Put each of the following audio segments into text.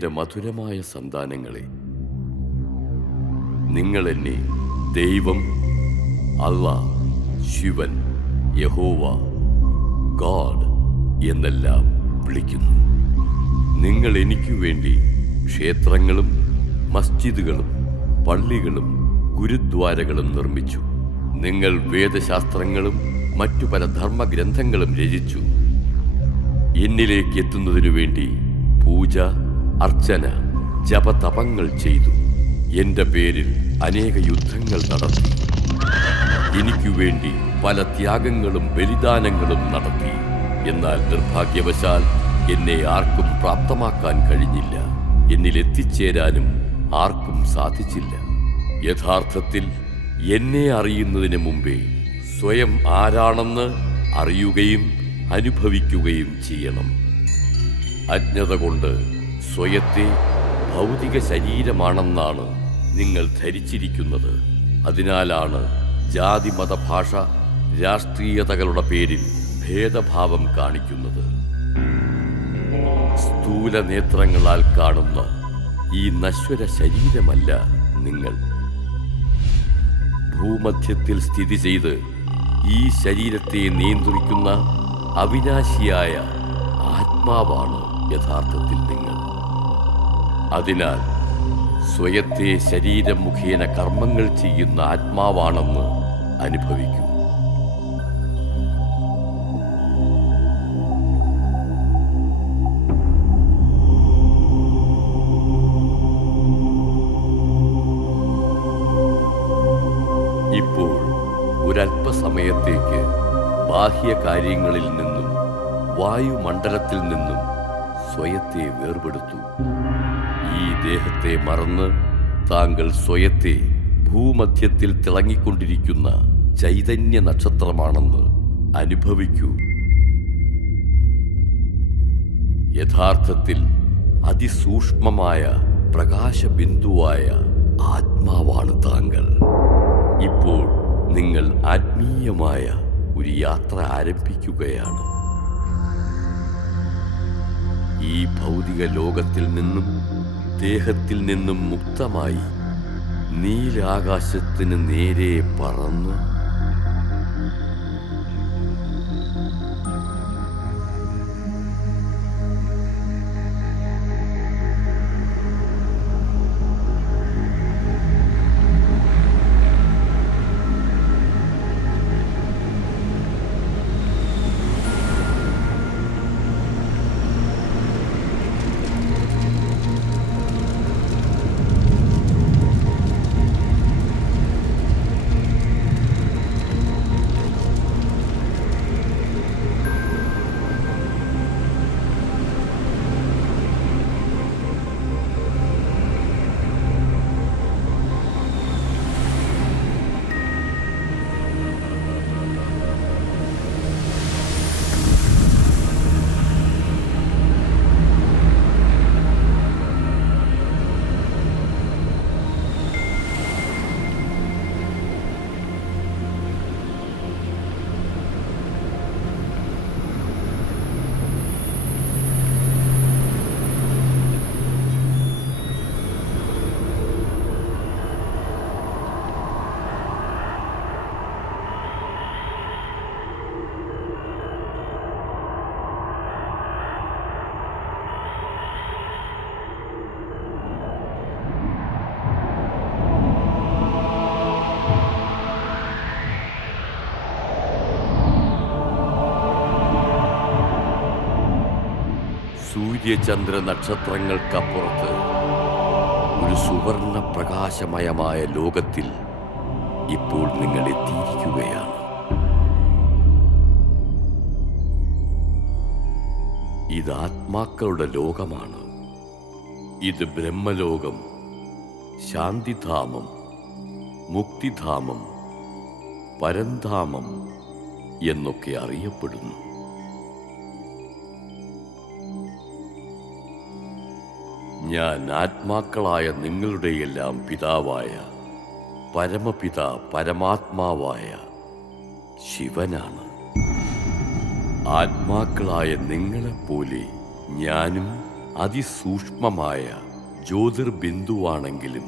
എൻ്റെ മധുരമായ സന്താനങ്ങളെ, നിങ്ങൾ എന്നെ ദൈവം, അല്ലാഹ്, ശിവൻ, യഹോവ, ഗോഡ് എന്നെല്ലാം വിളിക്കുന്നു. നിങ്ങൾ എനിക്കു വേണ്ടി ക്ഷേത്രങ്ങളും മസ്ജിദുകളും പള്ളികളും ഗുരുദ്വാരകളും നിർമ്മിച്ചു. നിങ്ങൾ വേദശാസ്ത്രങ്ങളും മറ്റു പല ധർമ്മഗ്രന്ഥങ്ങളും രചിച്ചു. എന്നിലേക്ക് എത്തുന്നതിനു വേണ്ടി പൂജ, അർച്ചന, ജപതപങ്ങൾ ചെയ്തു. എൻ്റെ പേരിൽ അനേക യുദ്ധങ്ങൾ നടത്തി. എനിക്കു വേണ്ടി പല ത്യാഗങ്ങളും ബലിദാനങ്ങളും നടത്തി. എന്നാൽ നിർഭാഗ്യവശാൽ എന്നെ ആർക്കും പ്രാപ്തമാക്കാൻ കഴിഞ്ഞില്ല. എന്നിൽ എത്തിച്ചേരാനും ആർക്കും സാധിച്ചില്ല. യഥാർത്ഥത്തിൽ എന്നെ അറിയുന്നതിന് മുമ്പേ സ്വയം ആരാണെന്ന് അറിയുകയും അനുഭവിക്കുകയും ചെയ്യണം. അജ്ഞത കൊണ്ട് സ്വയത്തെ ഭൗതിക ശരീരമാണെന്നാണ് നിങ്ങൾ ധരിച്ചിരിക്കുന്നത്. അതിനാലാണ് ജാതി, മത, ഭാഷ, രാഷ്ട്രീയതകളുടെ പേരിൽ ഭേദഭാവം കാണിക്കുന്നത്. സ്ഥൂല നേത്രങ്ങളാൽ കാണുന്ന ഈ നശ്വര ശരീരമല്ല നിങ്ങൾ. ഭൂമധ്യത്തിൽ സ്ഥിതി ചെയ്ത് ഈ ശരീരത്തെ നിയന്ത്രിക്കുന്ന അവിനാശിയായ ആത്മാവാണ് യഥാർത്ഥത്തിൽ നിങ്ങൾ. അതിനാൽ സ്വയത്തെ ശരീരം മുഖേന കർമ്മങ്ങൾ ചെയ്യുന്ന ആത്മാവാണെന്ന് അനുഭവിക്കൂ. ഇപ്പോൾ ഒരല്പസമയത്തേക്ക് ബാഹ്യകാര്യങ്ങളിൽ നിന്നും വായുമണ്ഡലത്തിൽ നിന്നും സ്വയത്തെ വേർപെടുത്തൂ. ഈ ദേഹത്തെ മറന്ന് താങ്കൾ സ്വയത്തെ ഭൂമധ്യത്തിൽ തിളങ്ങിക്കൊണ്ടിരിക്കുന്ന ചൈതന്യ നക്ഷത്രമാണെന്ന് അനുഭവിക്കൂ. യഥാർത്ഥത്തിൽ അതിസൂക്ഷ്മമായ പ്രകാശബിന്ദുവായ ആത്മാവാണ് താങ്കൾ. ഇപ്പോൾ നിങ്ങൾ ആത്മീയമായ ഒരു യാത്ര ആരംഭിക്കുകയാണ്. ഈ ഭൗതിക ലോകത്തിൽ നിന്നും ദേഹത്തിൽ നിന്നും മുക്തമായി നീലാകാശത്തിന് നേരെ പറന്ന് സൂര്യചന്ദ്ര നക്ഷത്രങ്ങൾക്കപ്പുറത്ത് ഒരു സുവർണ പ്രകാശമയമായ ലോകത്തിൽ ഇപ്പോൾ നിങ്ങൾ എത്തിയിരിക്കുകയാണ്. ഇത് ആത്മാക്കളുടെ ലോകമാണ്. ഇത് ബ്രഹ്മലോകം, ശാന്തിധാമം, മുക്തിധാമം, പരന്ധാമം എന്നൊക്കെ അറിയപ്പെടുന്നു. ഞാൻ ആത്മാക്കളായ നിങ്ങളുടെയെല്ലാം പിതാവായ പരമപിത പരമാത്മാവായ ശിവനാണ്. ആത്മാക്കളായ നിങ്ങളെപ്പോലെ ഞാനും അതിസൂക്ഷ്മമായ ജ്യോതിർബിന്ദുവാണെങ്കിലും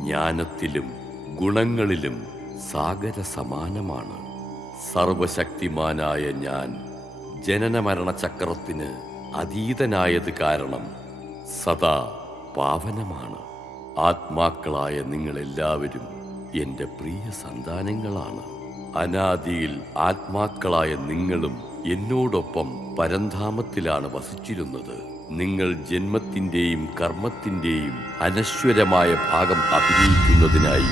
ജ്ഞാനത്തിലും ഗുണങ്ങളിലും സാഗര സമാനമാണ്. സർവശക്തിമാനായ ഞാൻ ജനനമരണ ചക്രത്തിന് അതീതനായത് കാരണം സദാ പാവനമാണ്. ആത്മാക്കളായ നിങ്ങളെല്ലാവരും എൻ്റെ പ്രിയ സന്താനങ്ങളാണ്. അനാദിയിൽ ആത്മാക്കളായ നിങ്ങളും എന്നോടൊപ്പം പരംധാമത്തിലാണ് വസിച്ചിരുന്നത്. നിങ്ങൾ ജന്മത്തിൻ്റെയും കർമ്മത്തിൻ്റെയും അനശ്വരമായ ഭാഗം അഭിനയിക്കുന്നതിനായി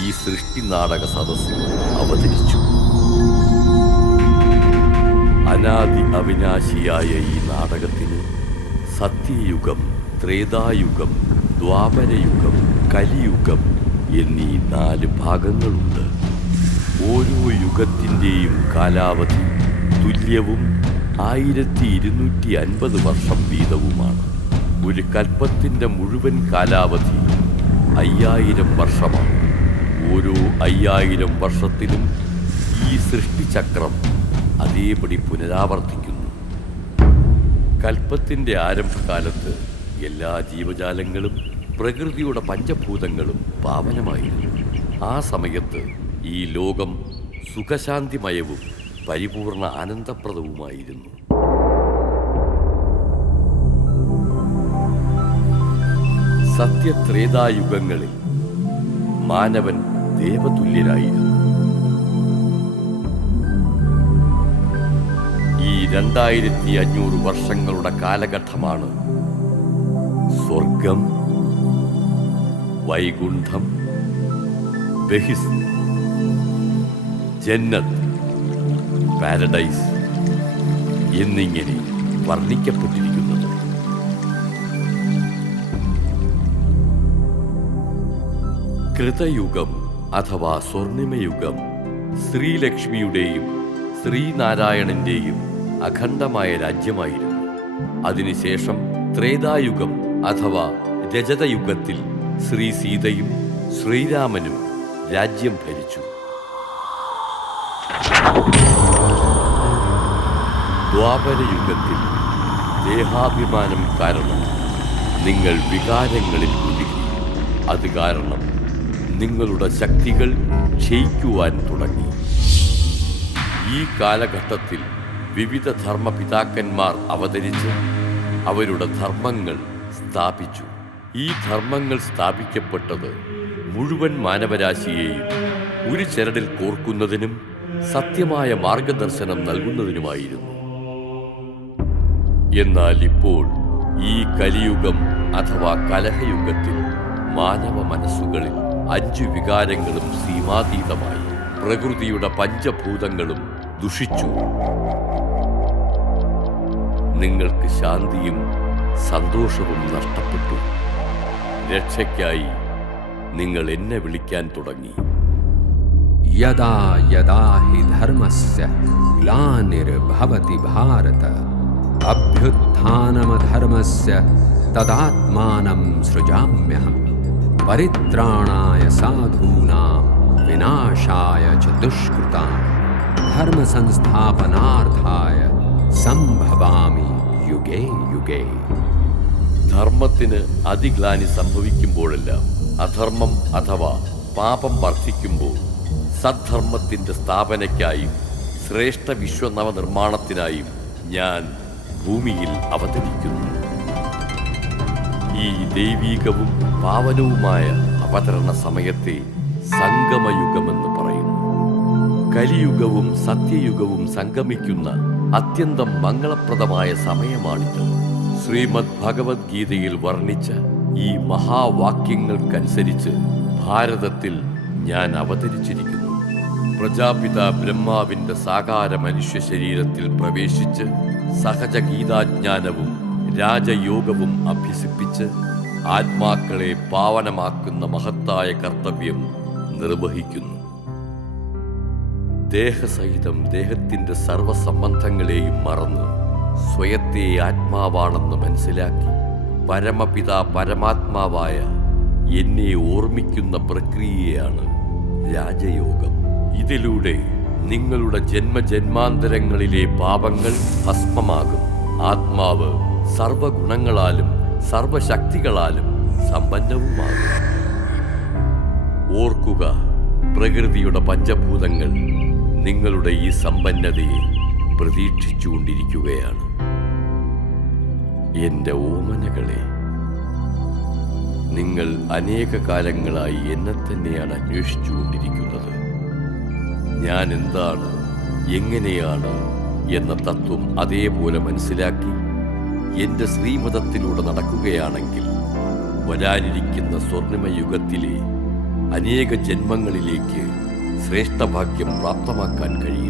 ഈ സൃഷ്ടി നാടക സദസ്സിൽ അവതരിച്ചു. അനാദി അവിനാശിയായ ഈ നാടകത്തിന് സത്യയുഗം, ത്രേതായുഗം, ദ്വാപരയുഗം, കലിയുഗം എന്നീ 4 ഭാഗങ്ങളുണ്ട്. ഓരോ യുഗത്തിൻ്റെയും കാലാവധി തുല്യവും 1250 വർഷം വീതവുമാണ്. ഒരു കൽപ്പത്തിൻ്റെ മുഴുവൻ കാലാവധി 5000 വർഷമാണ്. ഓരോ 5000 വർഷത്തിലും ഈ സൃഷ്ടിചക്രം അതേപടി പുനരാവർത്തിക്കുന്നു. കൽപ്പത്തിൻ്റെ ആരംഭകാലത്ത് എല്ലാ ജീവജാലങ്ങളും പ്രകൃതിയുടെ പഞ്ചഭൂതങ്ങളും പാവനമായിരുന്നു. ആ സമയത്ത് ഈ ലോകം സുഖശാന്തിമയവും പരിപൂർണ ആനന്ദപ്രദവുമായിരുന്നു. സത്യത്രേതായുഗങ്ങളിൽ മാനവൻ ദേവതുല്യനായിരുന്നു. ഈ 2500 വർഷങ്ങളുടെ കാലഘട്ടമാണ് സ്വർഗം, വൈകുണ്ഠം, ബഹിസ്, ജന്നത്ത്, പാരഡൈസ് എന്നിങ്ങനെ വർണ്ണിക്കപ്പെട്ടിരിക്കുന്നത്. കൃതയുഗം അഥവാ സ്വർണിമയുഗം ശ്രീലക്ഷ്മിയുടെയും ശ്രീനാരായണന്റെയും അഖണ്ഡമായ രാജ്യമായിരുന്നു. അതിനുശേഷം ത്രേതായുഗം അഥവാ രജതയുഗത്തിൽ ശ്രീ സീതയും ശ്രീരാമനും രാജ്യം ഭരിച്ചു. ദ്വാപരയുഗത്തിൽ ദേഹാഭിമാനം കാരണം നിങ്ങൾ വികാരങ്ങളിൽ മുഴുകി. അത് കാരണം നിങ്ങളുടെ ശക്തികൾ ക്ഷയിക്കുവാൻ തുടങ്ങി. ഈ കാലഘട്ടത്തിൽ വിവിധ ധർമ്മപിതാക്കന്മാർ അവതരിച്ച് അവരുടെ ധർമ്മങ്ങൾ സ്ഥാപിച്ചു. ഈ ധർമ്മങ്ങൾ സ്ഥാപിക്കപ്പെട്ടത് മുഴുവൻ മാനവരാശിയെയും ഒരു ചരടിൽ കോർക്കുന്നതിനും സത്യമായ മാർഗദർശനം നൽകുന്നതിനുമായിരുന്നു. എന്നാൽ ഇപ്പോൾ ഈ കലിയുഗം അഥവാ കലഹയുഗത്തിൽ മാനവ മനസ്സുകളിൽ 5 വികാരങ്ങളും സീമാതീതമായി. പ്രകൃതിയുടെ പഞ്ചഭൂതങ്ങളും ദുഷിച്ചു. നിങ്ങൾക്ക് ശാന്തിയും സന്തോഷവും നഷ്ടപ്പെട്ടു. രക്ഷയ്ക്കായി നിങ്ങൾ എന്നെ വിളിക്കാൻ തുടങ്ങി. യദാ യദാ ഹി ധർമ്മസ്യ ഗ്ലാനിർഭവതി ഭാരത അഭ്യുത്ഥാനമധർമ്മസ്യ തദാത്മാനം സൃജാമ്യഹം പരിത്രാണായ സാധൂനാം വിനാശായ ച ദുഷ്കൃതാം ധർമ്മസംസ്ഥാപനാർത്ഥായ സംഭവാമി യുഗേ യുഗേ. ധർമ്മത്തിന് അതിഗ്ലാനി സംഭവിക്കുമ്പോഴെല്ലാം, അധർമ്മം അഥവാ പാപം വർദ്ധിക്കുമ്പോൾ സദ്ധർമ്മത്തിൻ്റെ സ്ഥാപനയ്ക്കായും ശ്രേഷ്ഠ വിശ്വനവനിർമ്മാണത്തിനായും ഞാൻ ഭൂമിയിൽ അവതരിക്കുന്നു. ഈ ദൈവീകവും പാവനവുമായ അവതരണ സമയത്തെ സംഗമയുഗമെന്ന് പറയുന്നു. കലിയുഗവും സത്യയുഗവും സംഗമിക്കുന്ന അത്യന്തം മംഗളപ്രദമായ സമയമാണിത്. ശ്രീമദ് ഭഗവത്ഗീതയിൽ വർണ്ണിച്ച ഈ മഹാവാക്യങ്ങൾക്കനുസരിച്ച് ഭാരതത്തിൽ ഞാൻ അവതരിച്ചിരിക്കുന്നു. പ്രജാപിത ബ്രഹ്മാവിന്റെ സാകാര മനുഷ്യ ശരീരത്തിൽ പ്രവേശിച്ച് സഹജ ഗീതാജ്ഞാനവും രാജയോഗവും അഭ്യസിപ്പിച്ച് ആത്മാക്കളെ പാവനമാക്കുന്ന മഹത്തായ കർത്തവ്യം നിർവഹിക്കുന്നു. ദേഹസഹിതം ദേഹത്തിന്റെ സർവസംബന്ധങ്ങളെയും മറന്ന് സ്വയത്തെ ആത്മാവാണെന്ന് മനസ്സിലാക്കി പരമപിതാ പരമാത്മാവായ എന്നെ ഓർമ്മിക്കുന്ന പ്രക്രിയയാണ് രാജയോഗം. ഇതിലൂടെ നിങ്ങളുടെ ജന്മജന്മാന്തരങ്ങളിലെ പാപങ്ങൾ ഭസ്മമാകും. ആത്മാവ് സർവഗുണങ്ങളാലും സർവശക്തികളാലും സമ്പന്നവുമാകും. ഓർക്കുക, പ്രകൃതിയുടെ പഞ്ചഭൂതങ്ങൾ നിങ്ങളുടെ ഈ സമ്പന്നതയെ പ്രതീക്ഷിച്ചുകൊണ്ടിരിക്കുകയാണ്. എൻ്റെ ഓമനകളെ, നിങ്ങൾ അനേക കാലങ്ങളായി എന്നെ തന്നെയാണ് അന്വേഷിച്ചുകൊണ്ടിരിക്കുന്നത്. ഞാൻ എന്താണ്, എങ്ങനെയാണ് എന്ന തത്വം അതേപോലെ മനസ്സിലാക്കി എൻ്റെ ശ്രീമതത്തിലൂടെ നടക്കുകയാണെങ്കിൽ വരാനിരിക്കുന്ന സ്വർണിമയുഗത്തിലെ അനേക ജന്മങ്ങളിലേക്ക് ശ്രേഷ്ഠഭാഗ്യം പ്രാപ്തമാക്കാൻ കഴിയും.